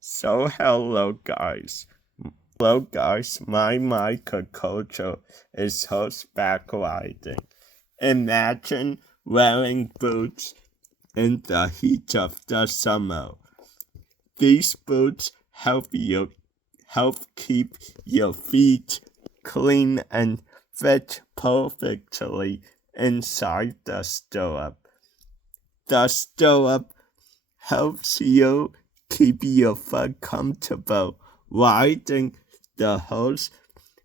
So hello guys. Hello guys, my microculture is horseback riding. Imagine wearing boots in the heat of the summer. These boots help keep your feet clean and fit perfectly inside the stirrup. The stirrup helps you keep your foot comfortable riding the horse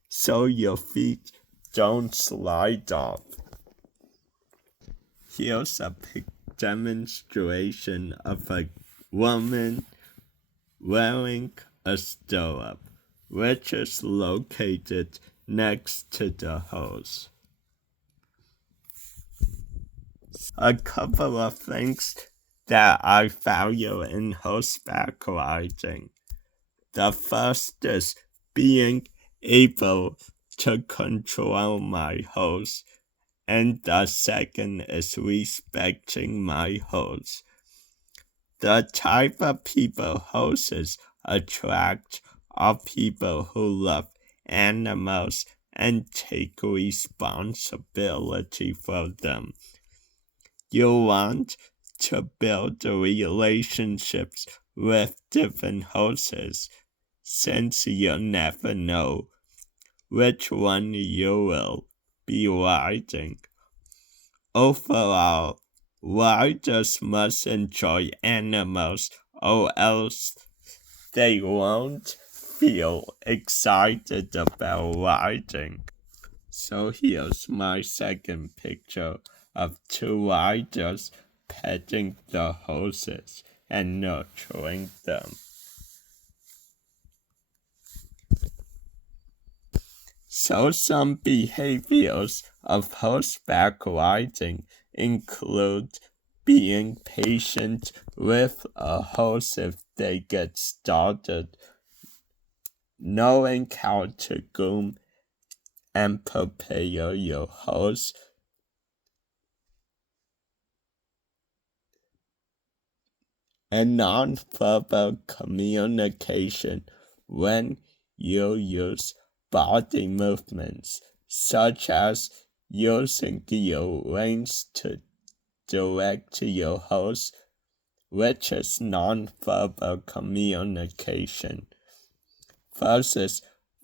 so your feet don't slide off. Here's a demonstration of a woman wearing a stirrup, which is located next to the horse. A couple of things that I value in horseback riding. The first is being able to control my horse, and the second is respecting my horse. The type of people horses attract are people who love animals and take responsibility for them. You want to build relationships with different horses, since you never know which one you will be riding. Overall, riders must enjoy animals or else they won't feel excited about riding. So here's my second picture of two riders petting the horses and nurturing them. So some behaviors of horseback riding include being patient with a horse if they get started, knowing how to groom and prepare your horse, and non-verbal communication when you use body movements, such as using your reins to direct your horse, which is non-verbal communication, versus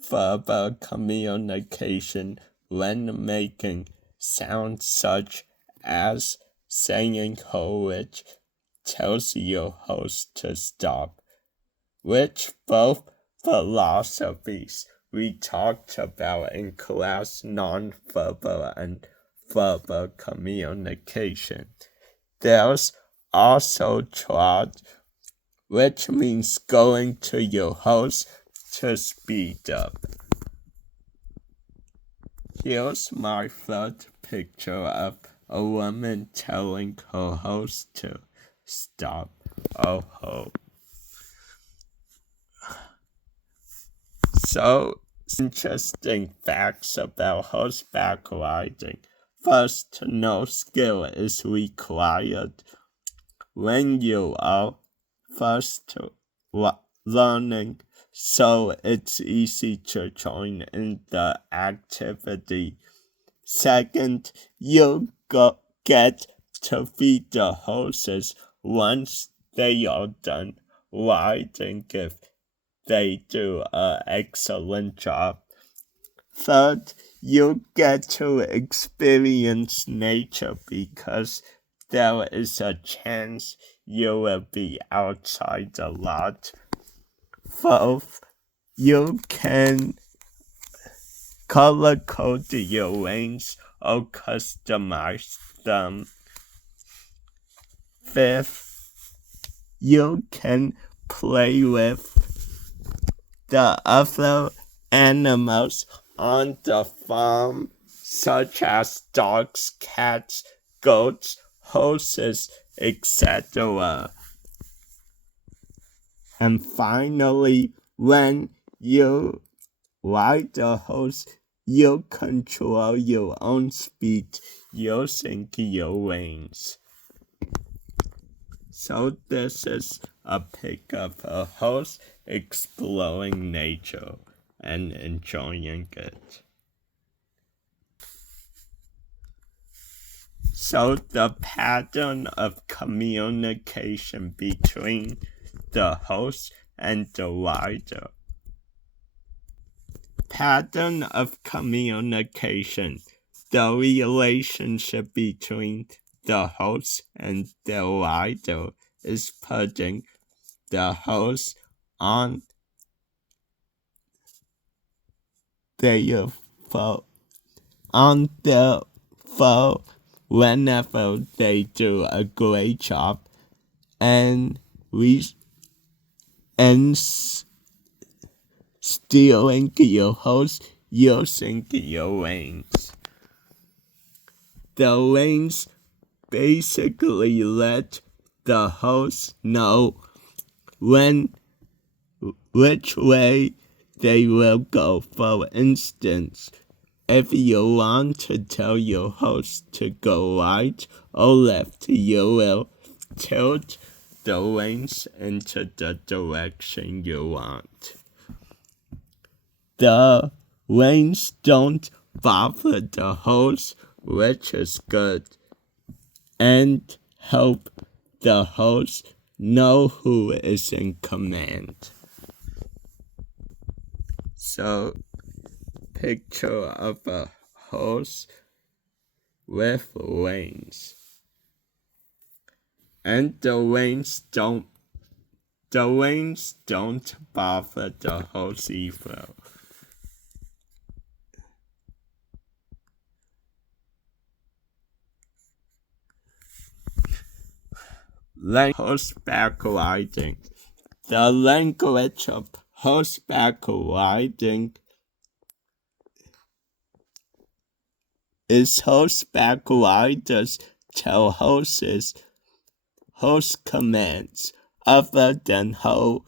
verbal communication when making sounds such as saying ho, which tells your horse to stop, which both philosophies we talked about in class nonverbal and verbal communication. There's also trot, which means going to your horse to speed up. Here's my third picture of a woman telling her horse to stop. Oh ho. So, interesting facts about horseback riding. First, no skill is required when you are first learning, so it's easy to join in the activity. Second, you get to feed the horses once they are done riding if they do an excellent job. Third, you get to experience nature because there is a chance you will be outside a lot. Fourth, you can color code your reins or customize them. Fifth, you can play with the other animals on the farm, such as dogs, cats, goats, horses, etc. And finally, when you ride a horse, you control your own speed using your reins. So this is a pic of a host exploring nature and enjoying it. So the pattern of communication between the host and the rider. Pattern of communication. The relationship between the host and the rider is putting the host on their phone whenever they do a great job and stealing your host using your lanes. The lanes basically let the host know which way they will go. For instance, if you want to tell your host to go right or left, you will tilt the lanes into the direction you want. The lanes don't bother the host, which is good, and help the host know who is in command. So, picture of a host with lanes. And the lanes don't bother the host either. Horseback riding. The language of horseback riding is horseback riders tell horses host commands other than hoe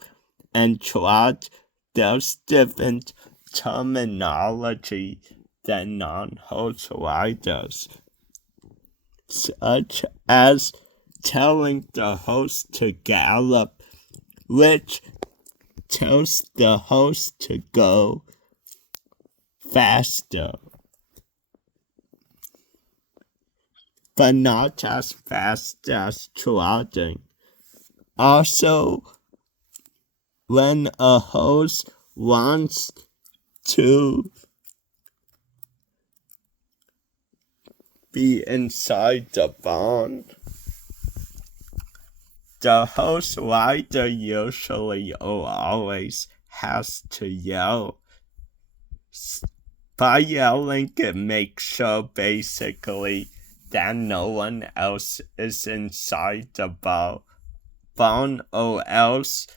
and trot. There's different terminology than non-horse riders, such as telling the host to gallop, which tells the host to go faster, but not as fast as trotting. Also, when a host wants to be inside the barn, the host rider usually or always has to yell. By yelling, it makes sure basically that no one else is inside the barn, or else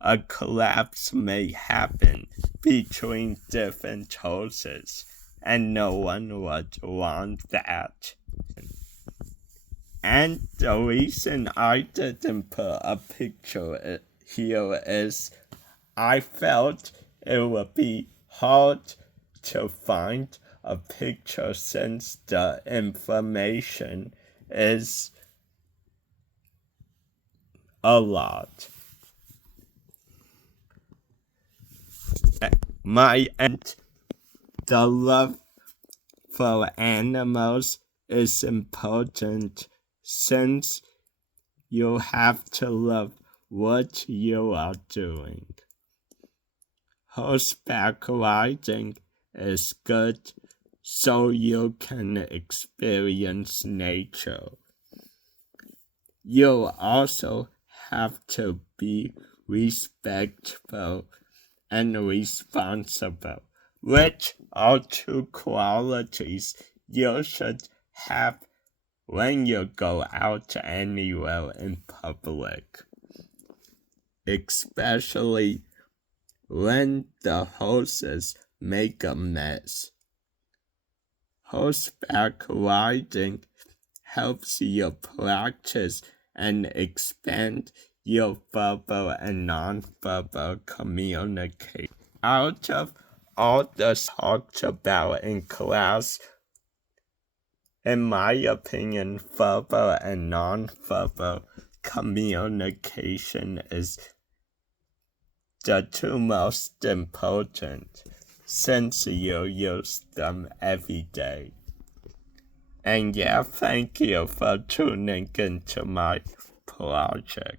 a collapse may happen between different horses, and no one would want that. And the reason I didn't put a picture here is I felt it would be hard to find a picture since the information is a lot. The love for animals is important since you have to love what you are doing. Horseback riding is good so you can experience nature. You also have to be respectful and responsible, which are two qualities you should have when you go out anywhere in public, especially when the horses make a mess. Horseback riding helps you practice and expand your verbal and non-verbal communication. Out of all the talked about in class, in my opinion, verbal and non-verbal communication is the two most important since you use them every day. And yeah, thank you for tuning into my project.